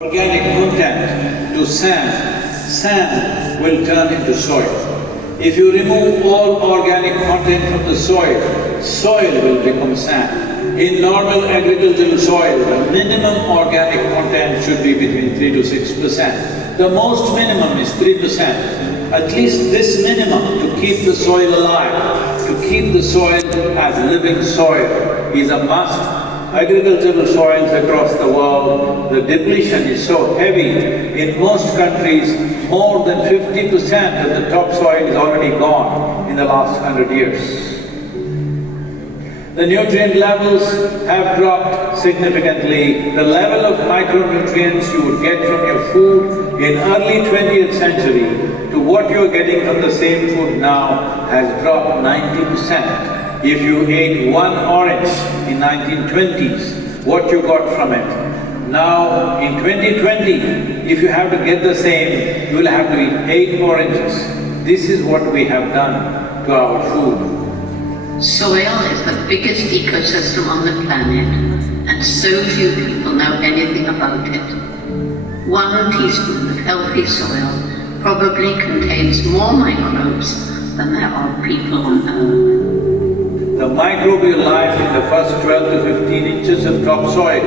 organic content to sand, sand will turn into soil. If you remove all organic content from the soil, soil will become sand. In normal agricultural soil, the minimum organic content should be between 3 to 6%. The most minimum is 3%. At least this minimum to keep the soil alive, to keep the soil as living soil is a must. Agricultural soils across the world, the depletion is so heavy. In most countries, more than 50% of the topsoil is already gone in the last 100 years. The nutrient levels have dropped significantly. The level of micronutrients you would get from your food in early 20th century to what you're getting from the same food now has dropped 90%. If you ate one orange in 1920s, what you got from it? Now in 2020, if you have to get the same, you will have to eat 8 oranges. This is what we have done to our food. Soil is the biggest ecosystem on the planet, and so few people know anything about it. 1 teaspoon of healthy soil probably contains more microbes than there are people on Earth. The microbial life in the first 12 to 15 inches of topsoil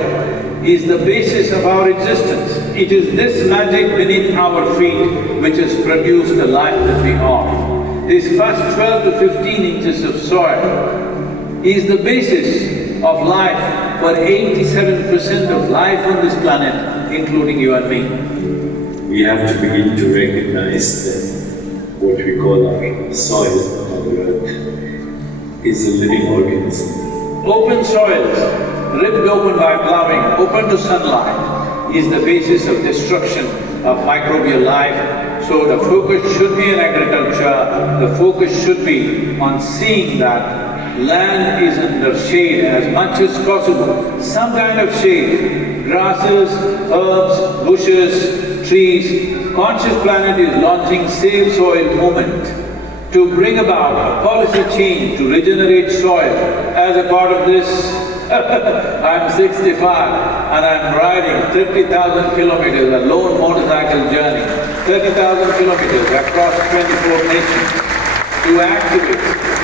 is the basis of our existence. It is this magic beneath our feet which has produced the life that we are. This first 12 to 15 inches of soil is the basis of life for 87% of life on this planet, including you and me. We have to begin to recognize that what we call our soil on the earth is a living organism. Open soils, ripped open by plowing, open to sunlight, is the basis of destruction of microbial life. So the focus should be in agriculture, the focus should be on seeing that land is under shade as much as possible, some kind of shade, grasses, herbs, bushes, trees. Conscious Planet is launching Save Soil movement to bring about a policy change to regenerate soil. As a part of this, I'm 65 and I'm riding 30,000 kilometers, a lone motorcycle journey, 30,000 kilometers across 24 nations to activate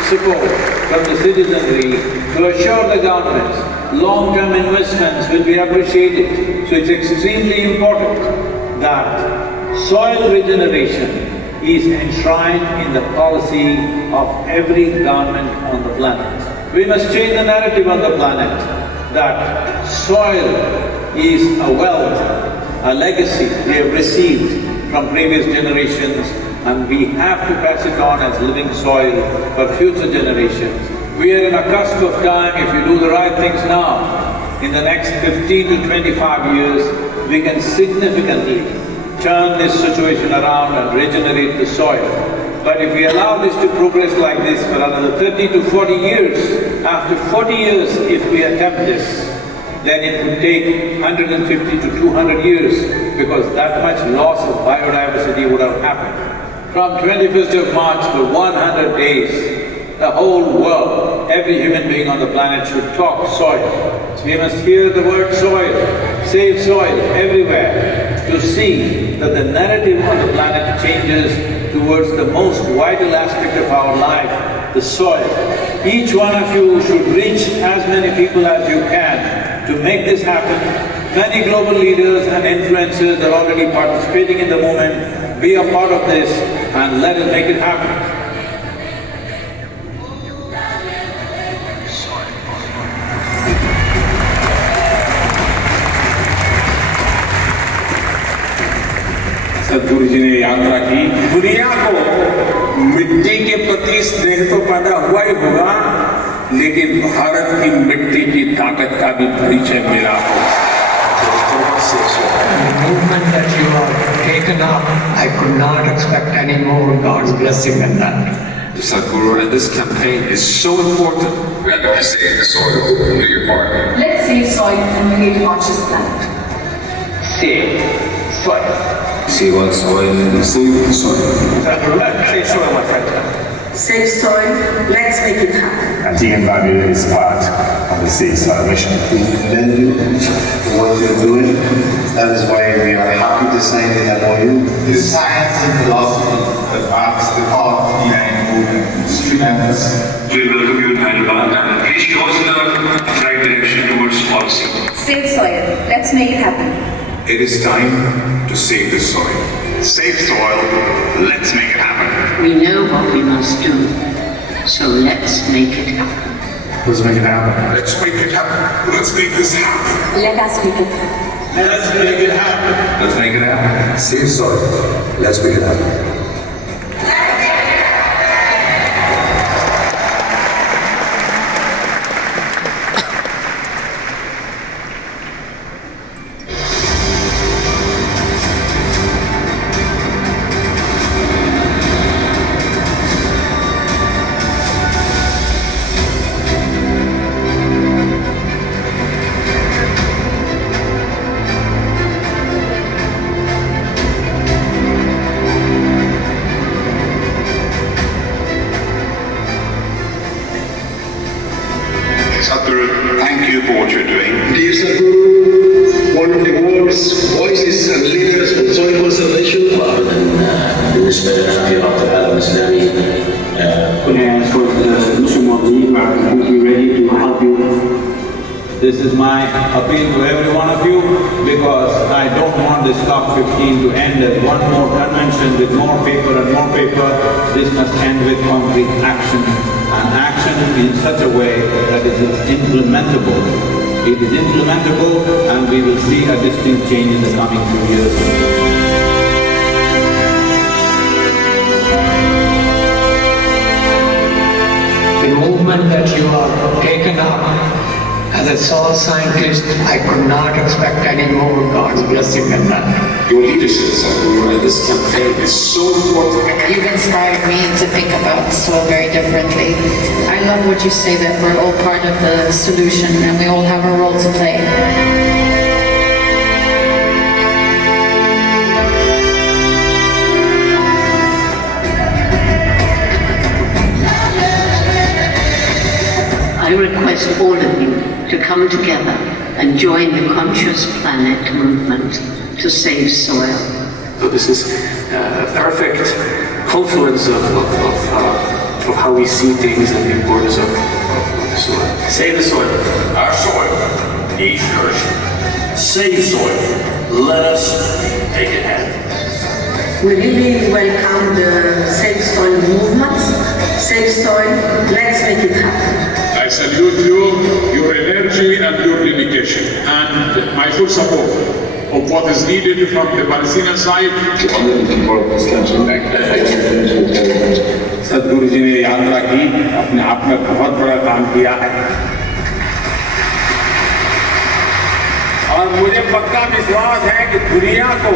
support from the citizenry to assure the governments long-term investments will be appreciated. So it's extremely important that soil regeneration is enshrined in the policy of every government on the planet. We must change the narrative on the planet that soil is a wealth, a legacy we have received from previous generations, and we have to pass it on as living soil for future generations. We are in a cusp of time. If we do the right things now, in the next 15 to 25 years, we can significantly turn this situation around and regenerate the soil. But if we allow this to progress like this for another 30 to 40 years, after 40 years if we attempt this, then it would take 150 to 200 years because that much loss of biodiversity would have happened. From 21st of March for 100 days, the whole world, every human being on the planet should talk soil. So we must hear the word soil, save soil everywhere, to see that the narrative on the planet changes towards the most vital aspect of our life, the soil. Each one of you should reach as many people as you can to make this happen. Many global leaders and influencers are already participating in the movement. Be a part of this and let us make it happen. सदगुरु जी ने यात्रा की। दुनिया को मिट्टी के प्रति स्नेह तो पैदा हुआ ही होगा, लेकिन भारत की मिट्टी की ताकत का भी परिचय मिला हो। The movement that you have taken up, I could not expect any more God's blessing than that. Sadhguru, and this campaign is so important. We are going to save the soil. Do your part. Let's save soil and create conscious planet. Save soil. Save our soil and save the soil. Sadhguru, say soil, my friend. Save soil, let's make it happen. And TNW is part of the Save Soil mission. We commend you for what you're doing. That is why we are happy to sign the MOU. The science and philosophy that marks the path behind movement is tremendous. We welcome you in Hyderabad and please show us the right direction towards policy. Save soil. Let's make it happen. It is time to save the soil. Save soil, let's make it happen. We know what we must do, so let's make it happen. Let's make it happen. Let's make it happen. Let's make this happen. Let us make it happen. Let's make it happen. Let's make it happen. Save soil. Let's make it happen. Sadhguru, thank you for what you're doing. Dear Sadhguru, one of the world's voices and leaders on soil conservation. بالنسبة للاختيارات العالم الإسلامي كنا for Muslim world will be ready to help you. This is my appeal to every one of you because I don't want this COP15 to end as one more convention with more paper and more paper. This must end with concrete action, and action in such a way that it is implementable. It is implementable and we will see a distinct change in the coming few years. The movement that you are taken up, as a soil scientist, I could not expect any more God's blessing than that. Your leadership, Sadhguru, in this campaign is so important. You've inspired me to think about soil very differently. I love what you say, that we're all part of the solution and we all have a role to play. I request all of you to come together and join the Conscious Planet movement to save soil. So this is a perfect confluence of how we see things and the importance of the soil. Save the soil. Our soil needs nourishment. Save soil. Let us make it happen. We really welcome the Save Soil movement. Save soil, let's make it happen. I salute you, your energy and your dedication, and my full support of what is needed from the Palestinian side. सदगुरु जी ने यात्रा की, अपने आप में बहुत बड़ा काम किया है और मुझे पक्का विश्वास है कि दुनिया को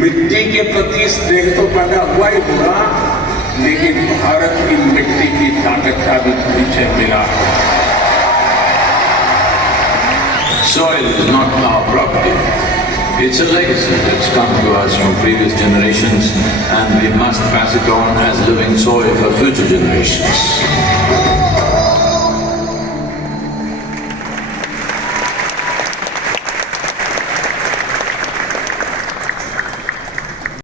मिट्टी के प्रति स्नेह तो पैदा हुआ ही होगा, लेकिन भारत की मिट्टी की ताकत का भी परिचय मिला। Soil is not our property. It's a legacy that's come to us from previous generations, and we must pass it on as living soil for future generations.